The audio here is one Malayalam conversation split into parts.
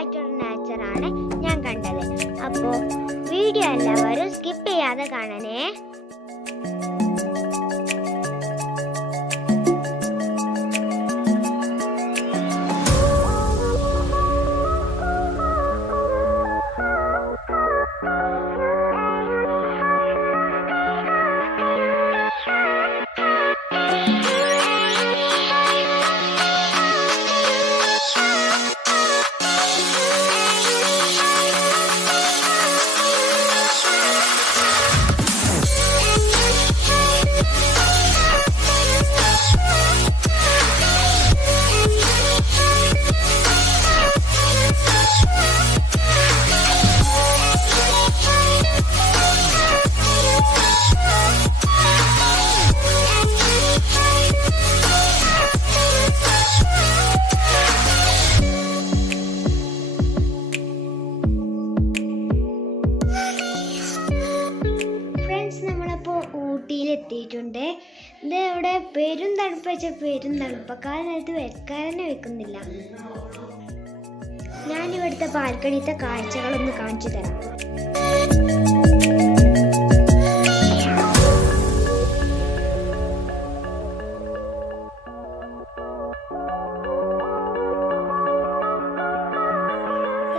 ആയിട്ടൊരു നേച്ചറാണ് ഞാൻ കണ്ടത്. അപ്പോൾ വീഡിയോ എല്ലാവരും സ്കിപ്പ് ചെയ്യാതെ കാണണേ. ഊട്ടിയിലെത്തിയിട്ടുണ്ട്. ഇത് ഇവിടെ പെരും തണുപ്പ് വെച്ചാൽ പെരും തണുപ്പ്. കാലത്ത് വെക്കാനെ വെക്കുന്നില്ല. ഞാനിവിടുത്തെ ബാൽക്കണിത്തെ കാഴ്ചകളൊന്ന് കാണിച്ചു തരാം.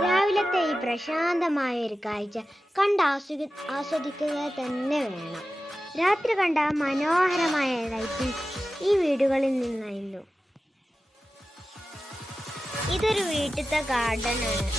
രാവിലത്തെ ഈ പ്രശാന്തമായ ഒരു കാഴ്ച കണ്ട് ആസ്വദിക്കുക തന്നെ വേണം. രാത്രി കണ്ട മനോഹരമായ ലൈറ്റിംഗ് ഈ വീടുകളിൽ നിന്നായിരുന്നു. ഇതൊരു വീട്ടിലത്തെ ഗാർഡനാണ്.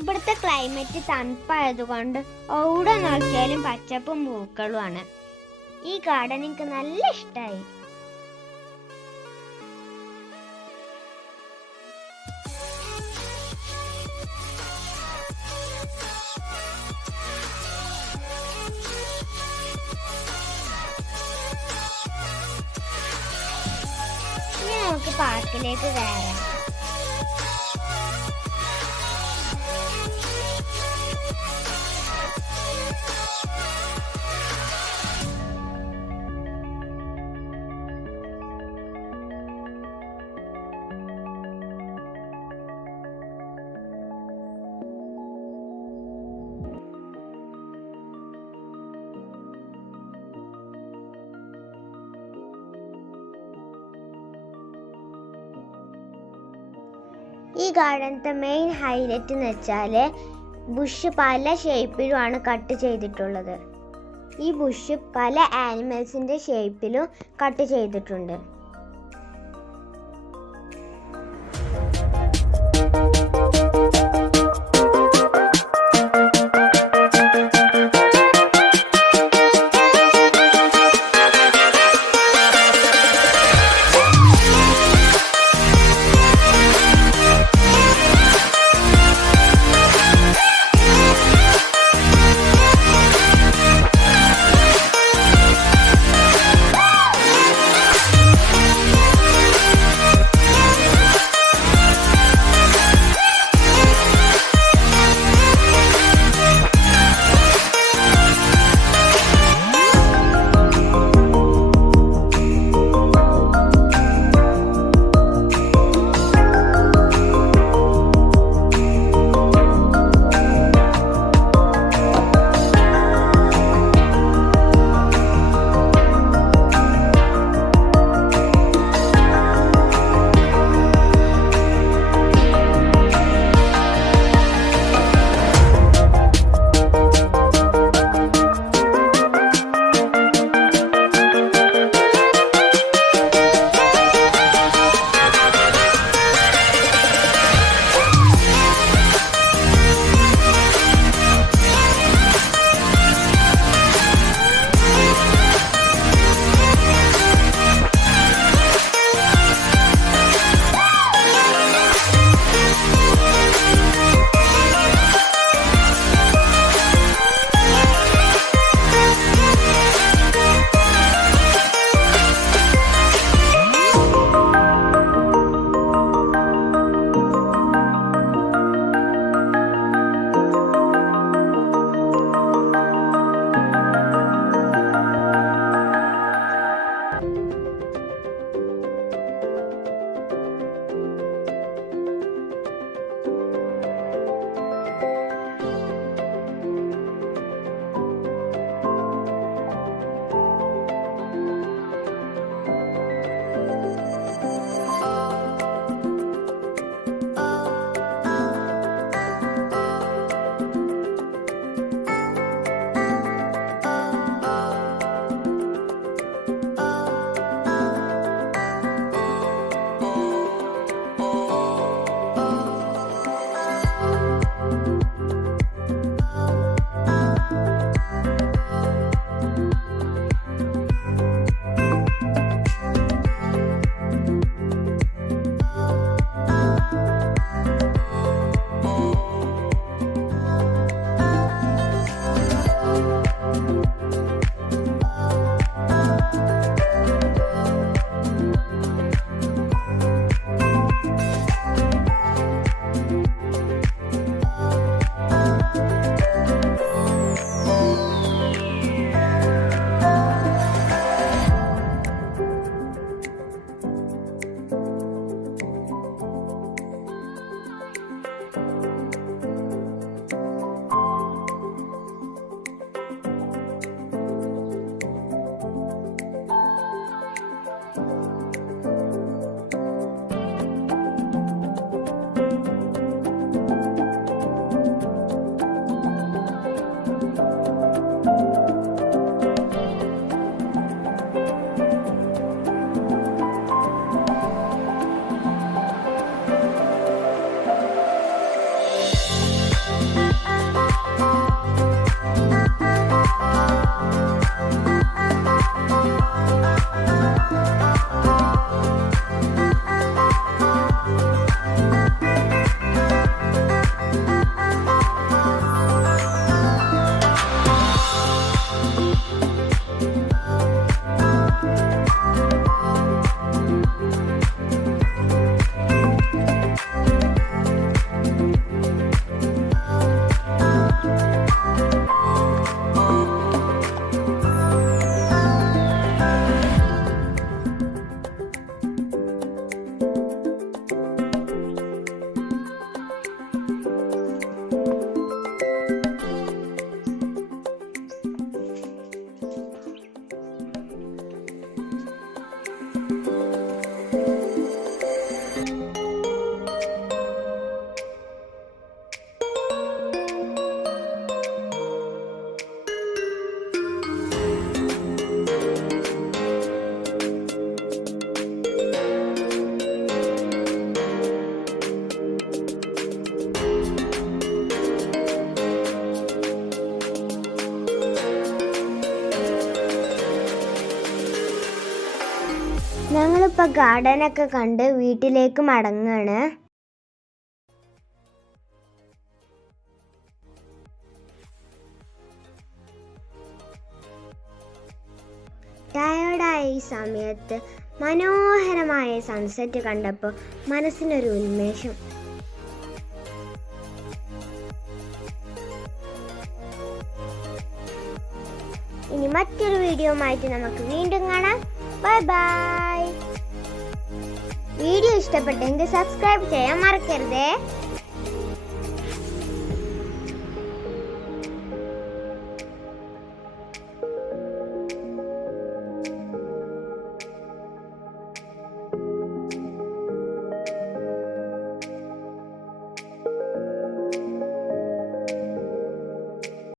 ഇവിടുത്തെ ക്ലൈമറ്റ് തണുപ്പായതുകൊണ്ട് എവിടെ നോക്കിയാലും പച്ചപ്പും പൂക്കളുമാണ്. ഈ ഗാർഡൻ എനിക്ക് നല്ല ഇഷ്ടമായി. ഇനി നമുക്ക് പാർക്കിലേക്ക് കയറാം. ഈ ഗാർഡനത്തെ മെയിൻ ഹൈലൈറ്റ് എന്ന് വെച്ചാൽ ബുഷ് പല ഷേപ്പിലുമാണ് കട്ട് ചെയ്തിട്ടുള്ളത്. ഈ ബുഷ് പല ആനിമൽസിൻ്റെ ഷേപ്പിലും കട്ട് ചെയ്തിട്ടുണ്ട്. ഞങ്ങളിപ്പോൾ ഗാർഡനൊക്കെ കണ്ട് വീട്ടിലേക്ക് മടങ്ങാണ്. ടയേർഡായ ഈ സമയത്ത് മനോഹരമായ സൺസെറ്റ് കണ്ടപ്പോൾ മനസ്സിനൊരു ഉന്മേഷം. ഇനി മറ്റൊരു വീഡിയോ ആയിട്ട് നമുക്ക് വീണ്ടും കാണാം. Bye bye. വീഡിയോ ഇഷ്ടപ്പെട്ടെങ്കിൽ സബ്സ്ക്രൈബ് ചെയ്യാൻ മറക്കരുതേ.